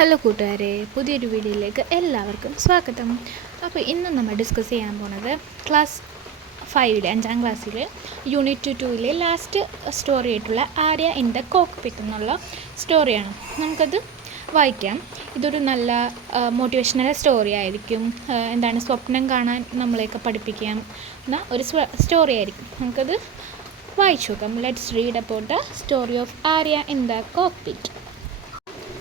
Hello കൂട്ടുകാരെ, പുതിയൊരു വീഡിയോയിലേക്ക് എല്ലാവർക്കും സ്വാഗതം. അപ്പോൾ ഇന്ന് നമ്മൾ ഡിസ്കസ് ചെയ്യാൻ പോകുന്നത് ക്ലാസ് 5 5ാം ക്ലാസ്സിലെ യൂണിറ്റ് 2 ലാസ്റ്റ് സ്റ്റോറി ആയിട്ടുള്ള ആര്യ ഇൻ ദ കോക്ക്പിറ്റ് എന്നുള്ള സ്റ്റോറിയാണ്. നമുക്കത് വായിക്കാം. ഇതൊരു നല്ല മോട്ടിവേഷണൽ സ്റ്റോറി ആയിരിക്കും. സ്വപ്നം കാണാൻ നമ്മളെയൊക്കെ പഠിപ്പിക്കാം എന്ന ഒരു സ്റ്റോറി ആയിരിക്കും. നമുക്കത് വായിച്ചു നോക്കാം. Let's read about the story of Arya in the cockpit.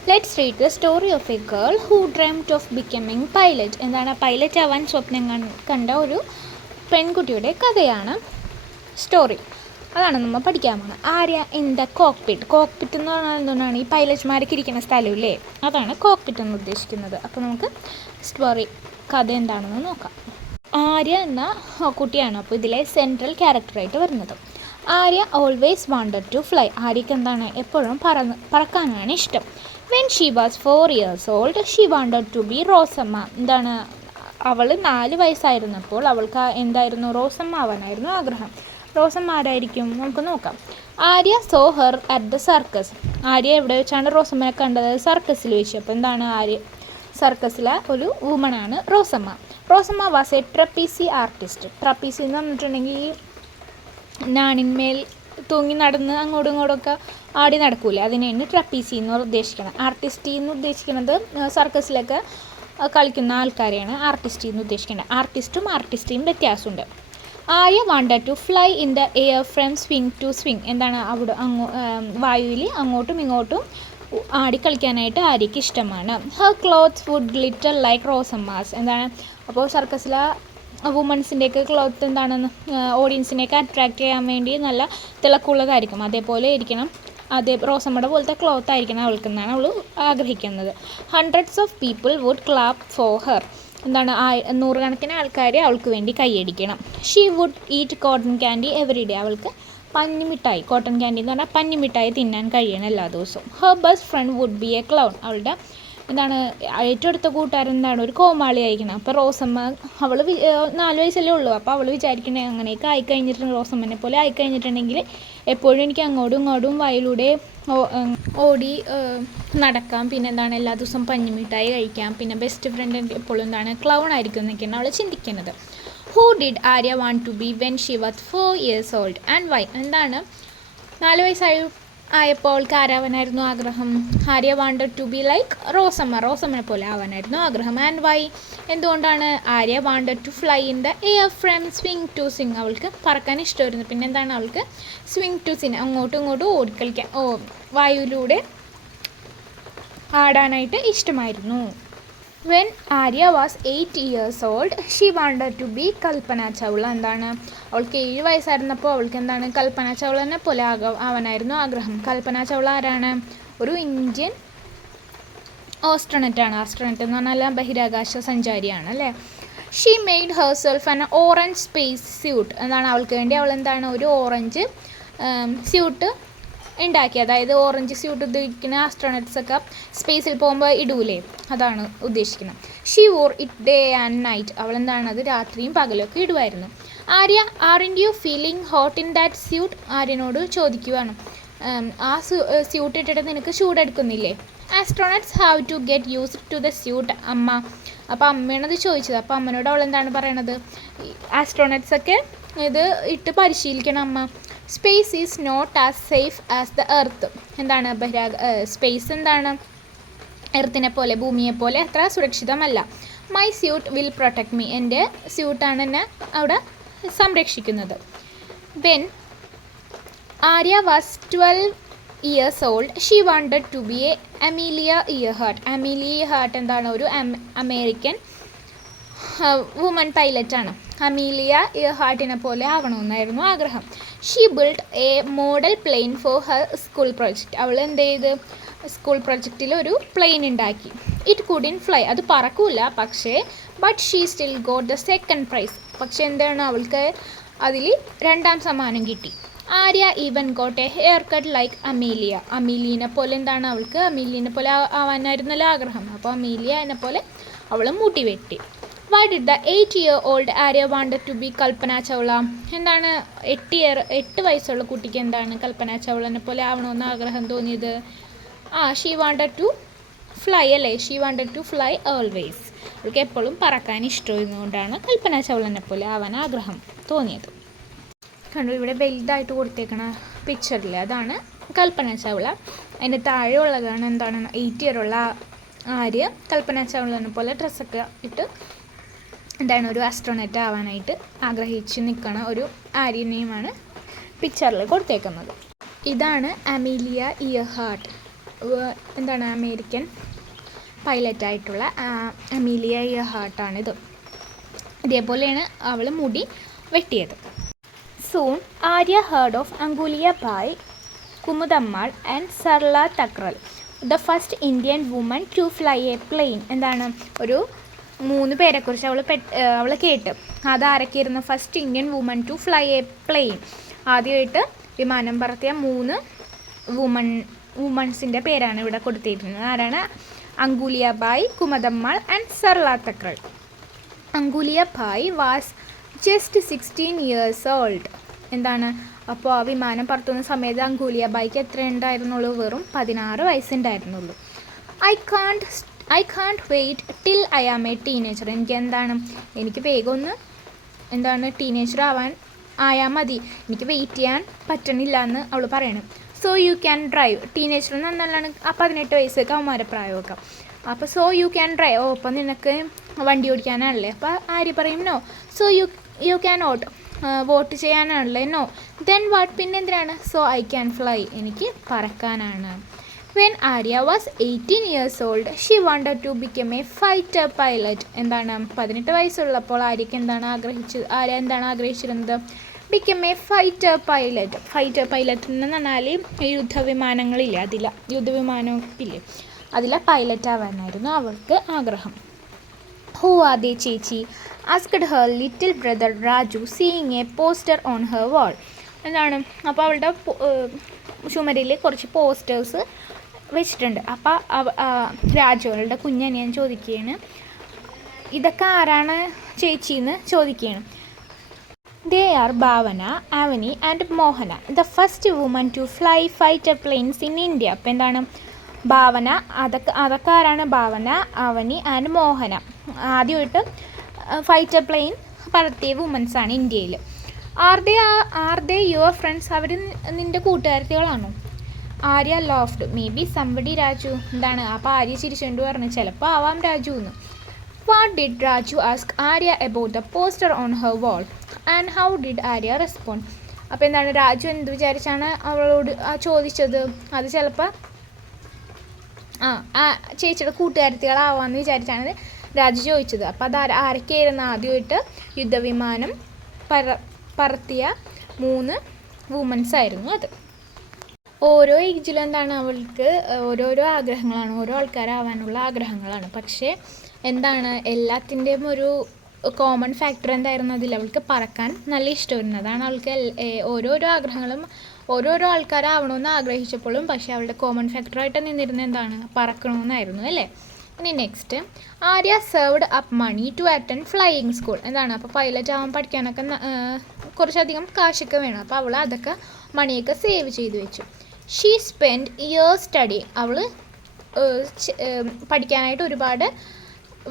Let's read the story of a girl who dreamt of becoming pilot. Pilot ആവാൻ സ്വപ്നം കണ്ട ഒരു പെൺകുട്ടിയുടെ കഥയാണ് സ്റ്റോറി. അതാണ് നമ്മൾ പഠിക്കാൻ പോകുന്നത്. Arya in the cockpit. Cockpit എന്ന് പറഞ്ഞാൽ എന്തുകൊണ്ടാണ് ഈ പൈലറ്റ്മാർക്ക് ഇരിക്കുന്ന സ്ഥലമില്ലേ, അതാണ് കോക്ക്പിറ്റ് എന്ന് ഉദ്ദേശിക്കുന്നത്. അപ്പോൾ നമുക്ക് സ്റ്റോറി കഥ എന്താണെന്ന് നോക്കാം. ആര്യ എന്ന കുട്ടിയാണ് അപ്പോൾ ഇതിലെ സെൻട്രൽ ക്യാരക്ടറായിട്ട് വരുന്നത്. Arya always wanted to fly. ആര്യക്ക് എപ്പോഴും പറക്കാനാണ് ഇഷ്ടം. When she was 4 years old, she wanted to be Rosamma. അവൾ 4 വയസ്സായിരുന്നപ്പോൾ അവൾക്ക് റോസമ്മ ആവാനായിരുന്നു ആഗ്രഹം. റോസമ്മ ആരായിരിക്കും നമുക്ക് നോക്കാം. Arya so her at the circus. Arya എവിടെ വെച്ചാണ് റോസമ്മനെ കണ്ടത്? സർക്കസിൽ വെച്ച്. അപ്പോൾ ആര്യ സർക്കസിലെ ഒരു വുമണാണ് Rosamma. Rosamma was a trapeze artist. Trapeze എന്ന് പറഞ്ഞിട്ടുണ്ടെങ്കിൽ നാണിന്മേൽ തൂങ്ങി നടന്ന് അങ്ങോട്ടും ഇങ്ങോട്ടൊക്കെ ആടി നടക്കൂലേ, അതിനെയാണ് ട്രപ്പീസി എന്ന് ഉദ്ദേശിക്കുന്നത്. ആർട്ടിസ്റ്റ് എന്ന് ഉദ്ദേശിക്കുന്നത് സർക്കസിലൊക്കെ കളിക്കുന്ന ആൾക്കാരെയാണ് ആർട്ടിസ്റ്റ് എന്ന് ഉദ്ദേശിക്കുന്നത്. ആർട്ടിസ്റ്റും ആർട്ടിസ്റ്റിയും വ്യത്യാസമുണ്ട്. Arya wanted to fly in the air from swing to swing. അവിടെ വായുവിൽ അങ്ങോട്ടും ഇങ്ങോട്ടും ആടിക്കളിക്കാനായിട്ട് ആര്യയ്ക്ക് ഇഷ്ടമാണ്. Her clothes would glitter like Rosamma's. അപ്പോൾ സർക്കസിലെ വുമൻസിൻ്റെയൊക്കെ ക്ലോത്ത് ഓഡിയൻസിനെയൊക്കെ അട്രാക്റ്റ് ചെയ്യാൻ വേണ്ടി നല്ല തിളക്കമുള്ളതായിരിക്കും. അതേപോലെ ഇരിക്കണം, റോസമ്മയുടെ പോലത്തെ ക്ലോത്ത് ആയിരിക്കണം അവൾക്കെന്നാണ് അവൾ ആഗ്രഹിക്കുന്നത്. Hundreds of people would clap for her. നൂറുകണക്കിന് ആൾക്കാർ അവൾക്ക് വേണ്ടി കൈയടിക്കണം. She would eat cotton candy every day. അവൾക്ക് പഞ്ഞിമിഠായി, കോട്ടൺ ക്യാൻഡി എന്ന് പറഞ്ഞാൽ പഞ്ഞിമിഠായി തിന്നാൻ കഴിയണം എല്ലാ ദിവസവും. Her best friend would be a clown. അവളുടെ ഏറ്റവും അടുത്ത കൂട്ടുകാരൻ ഒരു കോമാളി ആയിരിക്കണം. അപ്പോൾ റോസമ്മ അവൾ 4 വയസ്സല്ലേ ഉള്ളൂ. അപ്പോൾ അവൾ വിചാരിക്കണേ അങ്ങനെയൊക്കെ ആയിക്കഴിഞ്ഞിട്ടുണ്ടെങ്കിൽ, റോസമ്മനെ പോലെ ആയിക്കഴിഞ്ഞിട്ടുണ്ടെങ്കിൽ എപ്പോഴും എനിക്ക് അങ്ങോട്ടും ഇങ്ങോട്ടും വയലൂടെ ഓടി നടക്കാം, പിന്നെ എല്ലാ ദിവസവും പഞ്ഞിമിഠായി കഴിക്കാം, പിന്നെ ബെസ്റ്റ് ഫ്രണ്ട് എപ്പോഴും ക്ലൗൺ ആയിരിക്കും എന്നൊക്കെയാണ് അവൾ ചിന്തിക്കുന്നത്. Who did Arya want to be when she was 4 years old and why? 4 വയസ്സായപ്പോൾ അവൾക്ക് ആരാവാനായിരുന്നു ആഗ്രഹം? Arya wanted to be like റോസമ്മനെ പോലെ ആവാനായിരുന്നു ആഗ്രഹം. And why? എന്തുകൊണ്ടാണ്? Arya wanted to fly in the air from swing to swing. അവൾക്ക് പറക്കാൻ ഇഷ്ടമായിരുന്നു. പിന്നെ അവൾക്ക് സ്വിങ് ടു സ്വിങ്, അങ്ങോട്ടും ഇങ്ങോട്ടും ഓടിക്കളിക്കാൻ, വായുവിലൂടെ ആടാനായിട്ട് ഇഷ്ടമായിരുന്നു. When Arya was 8 years old, she wanted to be Kalpana Chawla. അവൾക്ക് 7 വയസ്സായിരുന്നപ്പോൾ അവൾക്ക് കൽപ്പന ചൗളനെ പോലെ ആവാനായിരുന്നു ആഗ്രഹം. കൽപ്പന ചൗള ആരാണ്? ഒരു ഇന്ത്യൻ ആസ്ട്രോണറ്റാണ്. ആസ്ട്രോണറ്റ് എന്ന് പറഞ്ഞാൽ ബഹിരാകാശ സഞ്ചാരിയാണ് അല്ലേ. She made herself an orange space suit. അവൾക്ക് വേണ്ടി അവൾ ഒരു ഓറഞ്ച് സ്യൂട്ട് ഉണ്ടാക്കി. അതായത് ഓറഞ്ച് സ്യൂട്ട് ഉപയോഗിക്കുന്ന ആസ്ട്രോണറ്റ്സൊക്കെ സ്പേസിൽ പോകുമ്പോൾ ഇടൂലേ, അതാണ് ഉദ്ദേശിക്കുന്നത്. She wore it day and night. അവൾ അത് രാത്രിയും പകലൊക്കെ ഇടുമായിരുന്നു. Arya, aren't you feeling hot in that suit? ആര്യനോട് ചോദിക്കുവാണ്, ആ സ്യൂട്ട് ഇട്ടിട്ട് നിനക്ക് ചൂടെടുക്കുന്നില്ലേ? Astronauts have to get used to the suit അമ്മ. അപ്പോൾ അമ്മയാണത് ചോദിച്ചത്. അപ്പോൾ അമ്മനോട് അവൾ പറയണത്? ആസ്ട്രോണറ്റ്സൊക്കെ ഇത് ഇട്ട് പരിശീലിക്കണം അമ്മ. Space is not as safe as the earth. Space എർത്തിനെ പോലെ, ഭൂമിയെ പോലെ അത്ര സുരക്ഷിതമല്ല. My suit will protect me. എൻ്റെ സ്യൂട്ടാണ് എന്നെ അവിടെ സംരക്ഷിക്കുന്നത്. When Arya was 12 years old, she wanted to be a Amelia Earhart. Amelia Earhart ഒരു അമേരിക്കൻ വുമൺ പൈലറ്റാണ്. അമീലിയ ഇയർഹാർട്ടിനെ പോലെ ആവണമെന്നായിരുന്നു ആഗ്രഹം. She build a model plane for her school project. അവൾ സ്കൂൾ പ്രൊജക്റ്റിൽ ഒരു പ്ലെയിൻ ഉണ്ടാക്കി. It കുഡിൻ fly. അത് പറക്കൂല പക്ഷേ, but she still got the second prize. പക്ഷേ അവൾക്ക് അതിൽ 2ാം സമ്മാനം കിട്ടി. Arya even got a hair cut like Amelia. അമീലിയനെ പോലെ അവൾക്ക് അമീലിയനെ പോലെ ആവാനായിരുന്നല്ലോ ആഗ്രഹം. അപ്പോൾ അമീലിയനെ പോലെ അവൾ മുടി വെട്ടി. Why did the 8-year-old Arya wanted to be Kalpana Chawla? 8 വയസ്സുള്ള കുട്ടിക്ക് കൽപ്പന ചൗളനെ പോലെ ആവണമെന്ന് ആഗ്രഹം തോന്നിയത്? ഷീ വാണ്ടഡ് ടു ഫ്ലൈ അല്ലേ, she wanted to fly always. അവൾക്ക് എപ്പോഴും പറക്കാൻ ഇഷ്ടമായിരുന്നുകൊണ്ടാണ് കൽപ്പന ചൗളനെ പോലെ ആവാൻ ആഗ്രഹം തോന്നിയത്. കണ്ടു ഇവിടെ വലുതായിട്ട് കൊടുത്തേക്കണ പിക്ചറിൽ അതാണ് കൽപ്പന ചൗള. അതിൻ്റെ താഴെയുള്ളതാണ് എന്താണ് 8 ഇയർ ഉള്ള ആര്യ കൽപ്പന ചൗളനെ പോലെ ഡ്രസ്സൊക്കെ ഇട്ട് എന്താണ് ഒരു ആസ്ട്രോണറ്റ് ആവാനായിട്ട് ആഗ്രഹിച്ച് നിൽക്കണ ഒരു ആര്യനെയുമാണ് പിക്ചറിൽ കൊടുത്തേക്കുന്നത്. ഇതാണ് അമീലിയ ഇയർഹാർട്ട്, എന്താണ് അമേരിക്കൻ പൈലറ്റായിട്ടുള്ള അമീലിയ ഇയർഹാർട്ടാണിത്. ഇതേപോലെയാണ് അവൾ മുടി വെട്ടിയത്. Soon Arya heard of Anguliya Bai, Kumudammal and Sarla Thakral, the first Indian woman to fly a plane. എന്താണ് ഒരു 3 പേരെക്കുറിച്ച് അവൾ കേട്ട്. അതാരൊക്കെയായിരുന്നു? First Indian woman to fly a plane. ആദ്യമായിട്ട് വിമാനം പറത്തിയ 3 വുമൺസിൻ്റെ പേരാണ് ഇവിടെ കൊടുത്തിരിക്കുന്നത്. ആരാണ്? Anguliya Bai, Kumudammal and Sarla Thakral. Anguliya Bai was just 16 years old. എന്താണ് അപ്പോൾ ആ വിമാനം പറത്തുന്ന സമയത്ത് അങ്കുലിയ ബായിക്ക് എത്ര ഉണ്ടായിരുന്നുള്ളൂ? വെറും 16 വയസ്സുണ്ടായിരുന്നുള്ളൂ. I can't wait till I am a teenager. എനിക്ക് വേഗം ഒന്ന് ടീനേജർ ആയാൽ മതി, എനിക്ക് വെയിറ്റ് ചെയ്യാൻ പറ്റണില്ല എന്ന് അവൾ പറയണം. So you can drive. Teenager എന്നല്ലാണ് ആ 18 വയസ്സ് കൗമാരപ്രായമൊക്കെ. അപ്പോൾ സോ യു ക്യാൻ ഡ്രൈവ്. അപ്പം നിനക്ക് വണ്ടി ഓടിക്കാനാണല്ലേ. അപ്പോൾ ആര് പറയും? No. So you can not. Vote ചെയ്യാനാണല്ലേ? നോ. Then what? പിന്നെന്തിനാണ്? So I can fly. എനിക്ക് പറക്കാനാണ്. When Arya was 18 years old, she wanted to become a fighter pilot. 18 വയസ്സുള്ളപ്പോൾ ആര്യക്ക് എന്താണ് ആഗ്രഹിച്ചിരുന്നത്? Become a fighter pilot. Fighter pilot എന്ന് പറഞ്ഞാൽ യുദ്ധവിമാനങ്ങളില്ലേ, യുദ്ധവിമാനമില്ലേ, അതിലെ പൈലറ്റ് ആവാനായിരുന്നു അവൾക്ക് ആഗ്രഹം. ഹൂ ആർ ദേ ചേച്ചി? Asked her little brother Raju, seeing a poster on her wall. അപ്പോൾ അവളുടെ ചുമരിൽ കുറച്ച് പോസ്റ്റേഴ്സ് വെച്ചിട്ടുണ്ട്. അപ്പോൾ രാജു അവളുടെ കുഞ്ഞനിയൻ ചോദിക്കുകയാണ്, ഇതൊക്കെ ആരാണ് ചേച്ചിന്ന് ചോദിക്കുകയാണ്. They are Bhavana, Avani and Mohana, the first women to fly fighter planes in India. അപ്പോൾ എന്താണ് ഭാവന? അതൊക്കെ ആരാണ്? ഭാവന, അവനി ആൻഡ് മോഹന. ആദ്യമായിട്ട് ഫൈറ്റർ പ്ലെയിൻ പറത്തിയ വുമൻസാണ് ഇന്ത്യയിൽ. Are they your friends? അവർ നിൻ്റെ കൂട്ടുകാരത്തികളാണോ? Arya laughed. May be somebody Raju. അപ്പോൾ ആര്യ ചിരിച്ചുകൊണ്ട് പറഞ്ഞു, ചിലപ്പോൾ ആവാം രാജു എന്ന്. What did Raju ask Arya about the poster on her wall and how did Arya respond? അപ്പോൾ രാജു എന്ത് വിചാരിച്ചാണ് അവളോട് ചോദിച്ചത്? അത് ചിലപ്പോൾ ചേച്ചിയുടെ കൂട്ടുകാരത്തികളാവാമെന്ന് വിചാരിച്ചാണ് രാജു ചോദിച്ചത്. അപ്പോൾ അത് ആരൊക്കെയായിരുന്നു? ആദ്യമായിട്ട് യുദ്ധവിമാനം പറത്തിയ 3 വുമൻസ് ആയിരുന്നു അത്. ഓരോ ഏജിലും അവൾക്ക് ഓരോരോ ആഗ്രഹങ്ങളാണ്, ഓരോ ആൾക്കാരാവാനുള്ള ആഗ്രഹങ്ങളാണ്. പക്ഷേ എല്ലാത്തിൻ്റെയും ഒരു കോമൺ ഫാക്ടർ എന്തായിരുന്നു? അതിൽ അവൾക്ക് പറക്കാൻ നല്ല ഇഷ്ടമായിരുന്നു. അതാണ് അവൾക്ക് ഓരോരോ ആഗ്രഹങ്ങളും ഓരോരോ ആൾക്കാരാവണമെന്ന് ആഗ്രഹിച്ചപ്പോഴും പക്ഷേ അവളുടെ കോമൺ ഫാക്ടറായിട്ട് നിന്നിരുന്നത് പറക്കണമെന്നായിരുന്നു അല്ലേ. ഇനി next, Arya served up money to attend flying school. അപ്പോൾ പൈലറ്റ് ആവാൻ പഠിക്കാനൊക്കെ കുറച്ചധികം കാശൊക്കെ വേണം. അപ്പോൾ അവൾ അതൊക്കെ മണിയൊക്കെ സേവ് ചെയ്ത് വെച്ചു. She spend years study. അവൾ പഠിക്കാനായിട്ട് ഒരുപാട്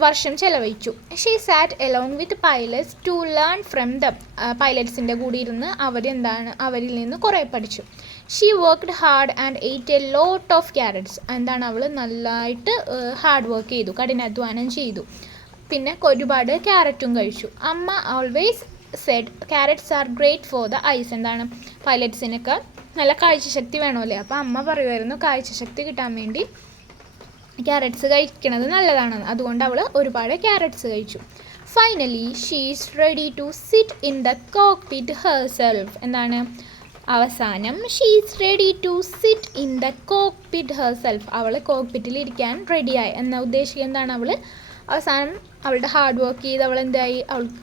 വർഷം ചെലവഴിച്ചു. She sat along with pilots to learn from them. പൈലറ്റ്സിൻ്റെ കൂടി ഇരുന്ന് അവരിൽ നിന്ന് കുറേ പഠിച്ചു. She worked hard and ate a lot of carrots. അവൾ നല്ലതായിട്ട് ഹാർഡ് വർക്ക് ചെയ്തു, കഠിനാധ്വാനം ചെയ്തു. പിന്നെ ഒരുപാട് ക്യാരറ്റും കഴിച്ചു. അമ്മ always said carrots are great for the eyes. പൈലറ്റ്സിനൊക്കെ നല്ല കാഴ്ചശക്തി വേണമല്ലേ. അപ്പോൾ അമ്മ പറയുമായിരുന്നു കാഴ്ചശക്തി കിട്ടാൻ വേണ്ടി ക്യാരറ്റ്സ് കഴിക്കുന്നത് നല്ലതാണെന്ന്. അതുകൊണ്ട് അവൾ ഒരുപാട് ക്യാരറ്റ്സ് കഴിച്ചു. Finally she is ready to sit in the cockpit herself. അവസാനം she is ready to sit in the cockpit herself. അവൾ കോക്ക്പിറ്റിൽ ഇരിക്കാൻ റെഡിയായി എന്ന ഉദ്ദേശിക്കുന്നത് അവൾ അവസാനം അവളുടെ ഹാർഡ് വർക്ക് ചെയ്ത്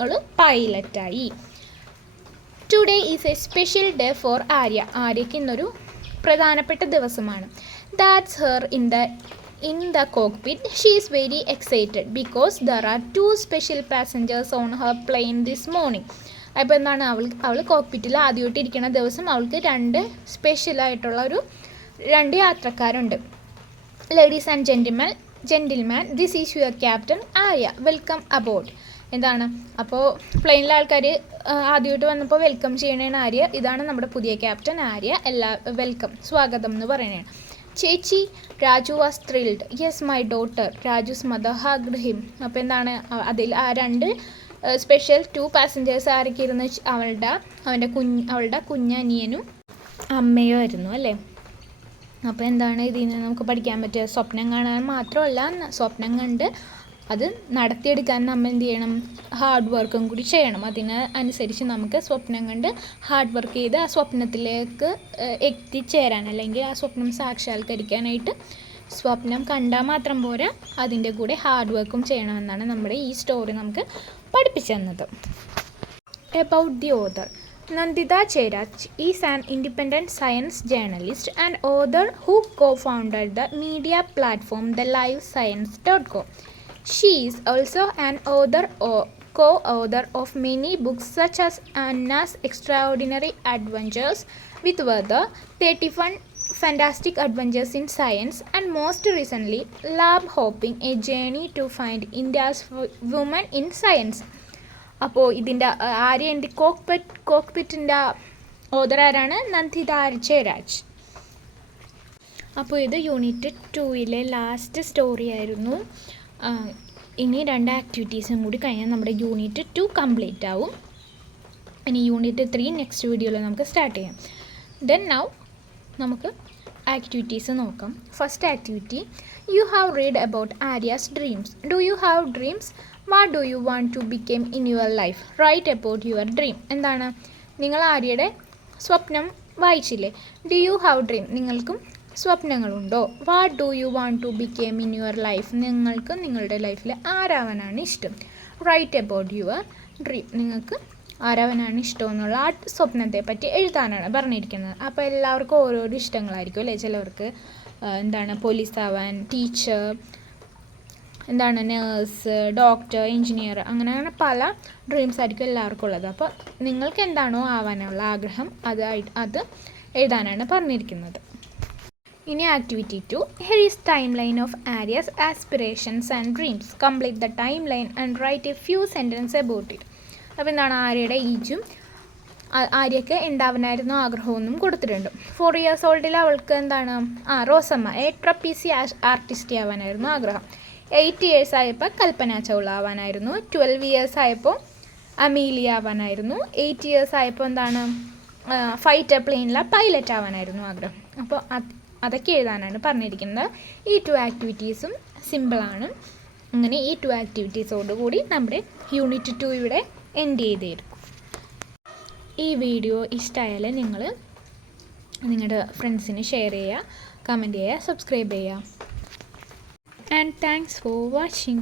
അവൾ പൈലറ്റായി. Today is a special day for Arya. ആര്യയ്ക്ക് ഇന്നൊരു പ്രധാനപ്പെട്ട ദിവസമാണ്. That's her in the cockpit. She is very excited because there are 2 special passengers on her plane this morning. അപ്പോൾ അവൾ കോക്ക്പിറ്റിൽ ആദ്യമായിട്ട് ഇരിക്കുന്ന ദിവസം അവൾക്ക് 2 സ്പെഷ്യലായിട്ടുള്ള 2 യാത്രക്കാരുണ്ട്. Ladies and gentlemen, gentleman, this is your captain Arya, welcome aboard. എന്താണ് അപ്പോൾ പ്ലെയിനിലെ ആൾക്കാർ ആദ്യമായിട്ട് വന്നപ്പോൾ വെൽക്കം ചെയ്യണേണ് ആര്യ. ഇതാണ് നമ്മുടെ പുതിയ ക്യാപ്റ്റൻ ആര്യ. വെൽക്കം, സ്വാഗതം എന്ന് പറയണതാണ്. ചേച്ചി, Raju was thrilled. Yes my daughter, Raju's mother hugged him. അപ്പോൾ എന്താണ് അതിൽ ആ രണ്ട് സ്പെഷ്യൽ 2 പാസഞ്ചേഴ്സ് ആരൊക്കെ ഇരുന്ന് അവളുടെ കുഞ്ഞനിയനും അമ്മയും ആയിരുന്നു അല്ലേ. അപ്പോൾ എന്താണ് ഇതിൽ നിന്ന് നമുക്ക് പഠിക്കാൻ പറ്റുക? സ്വപ്നം കാണാൻ മാത്രമല്ല, സ്വപ്നം കണ്ട് അത് നടത്തിയെടുക്കാൻ നമ്മൾ എന്ത് ചെയ്യണം? ഹാർഡ് വർക്കും കൂടി ചെയ്യണം. അതിന് അനുസരിച്ച് നമുക്ക് സ്വപ്നം കണ്ട് ഹാർഡ് വർക്ക് ചെയ്ത് ആ സ്വപ്നത്തിലേക്ക് എത്തിച്ചേരാൻ, അല്ലെങ്കിൽ ആ സ്വപ്നം സാക്ഷാത്കരിക്കാനായിട്ട് സ്വപ്നം കണ്ടാൽ മാത്രം പോരാ, അതിൻ്റെ കൂടെ ഹാർഡ് വർക്കും ചെയ്യണമെന്നാണ് നമ്മുടെ ഈ സ്റ്റോറി നമുക്ക് പഠിപ്പിച്ചു തന്നത്. About the author. Nandita Chairaj is an independent science journalist and author who co-founded the media platform thelivescience.com. She is also an author or co-author of many books such as Anna's Extraordinary Adventures with Weather, 31 Fantastic Adventures in Science, and most recently Lab Hopping, a journey to find India's women in science. അപ്പോൾ ഇതിൻ്റെ Arya കോക്പിറ്റിൻ്റെ author ആരാണ്? നന്ദിത ജയരാജ്. അപ്പോൾ ഇത് unit 2 last story ആയിരുന്നു. ഇനി 2 ആക്ടിവിറ്റീസും കൂടി കഴിഞ്ഞാൽ നമ്മുടെ യൂണിറ്റ് 2 കംപ്ലീറ്റ് ആവും. ഇനി യൂണിറ്റ് 3 നെക്സ്റ്റ് വീഡിയോയിൽ നമുക്ക് സ്റ്റാർട്ട് ചെയ്യാം. ദെൻ നൗ നമുക്ക് ആക്ടിവിറ്റീസ് നോക്കാം. First activity, you have read about Arya's dreams. Do you have dreams? What do you want to become in your life? Write about your dream. എന്താണ്? നിങ്ങൾ ആര്യയുടെ സ്വപ്നം വായിച്ചില്ലേ? Do you have dream? നിങ്ങൾക്കും സ്വപ്നങ്ങളുണ്ടോ? What do you want to become in your life? നിങ്ങൾക്ക് നിങ്ങളുടെ ലൈഫിൽ ആരാവാനാണ് ഇഷ്ടം? Write about your dream. നിങ്ങൾക്ക് ആരാവാനാണ് ഇഷ്ടമെന്നുള്ള ആ സ്വപ്നത്തെ പറ്റി എഴുതാനാണ് പറഞ്ഞിരിക്കുന്നത്. അപ്പോൾ എല്ലാവർക്കും ഓരോരോ ഇഷ്ടങ്ങളായിരിക്കും അല്ലേ. ചിലവർക്ക് എന്താണ് പോലീസ് ആവാൻ, ടീച്ചർ, എന്താണ് നേഴ്സ്, ഡോക്ടർ, എൻജിനീയർ, അങ്ങനെ പല ഡ്രീംസ് ആയിരിക്കും എല്ലാവർക്കും ഉള്ളത്. അപ്പോൾ നിങ്ങൾക്ക് എന്താണോ ആവാനുള്ള ആഗ്രഹം അത് എഴുതാനാണ് പറഞ്ഞിരിക്കുന്നത്. ഇനി activity 2, here is time line of Aryas aspirations and dreams. Complete the time line and write a few sentence about it. അപ്പോൾ എന്താണ് ആര്യയുടെ ഏജും ആര്യയ്ക്ക് എന്താവാനായിരുന്നു ആഗ്രഹമൊന്നും കൊടുത്തിട്ടുണ്ട്. 4 years ഓൾഡിൽ അവൾക്ക് എന്താണ് റോസമ്മ ട്രപ്പീസി ആർട്ടിസ്റ്റ് ആവാനായിരുന്നു ആഗ്രഹം. 8 years ആയപ്പോൾ കൽപ്പന ചൗള ആവാനായിരുന്നു. 12 years ആയപ്പോൾ അമീലിയ ആവാനായിരുന്നു. 8 years ആയപ്പോൾ എന്താണ് ഫൈറ്റർ പ്ലെയിനിലെ പൈലറ്റ് ആവാനായിരുന്നു ആഗ്രഹം. അപ്പോൾ അതൊക്കെ എഴുതാനാണ് പറഞ്ഞിരിക്കുന്നത്. ഈ 2 ആക്ടിവിറ്റീസും സിമ്പിളാണ്. അങ്ങനെ ഈ 2 ആക്ടിവിറ്റീസോടുകൂടി നമ്മുടെ യൂണിറ്റ് 2 ഇവിടെ എൻഡ് ചെയ്തിരിക്കും. ഈ വീഡിയോ ഇഷ്ടമായാൽ നിങ്ങൾ നിങ്ങളുടെ ഫ്രണ്ട്സിന് ഷെയർ ചെയ്യുക, കമൻറ്റ് ചെയ്യുക, സബ്സ്ക്രൈബ് ചെയ്യുക. And thanks for watching.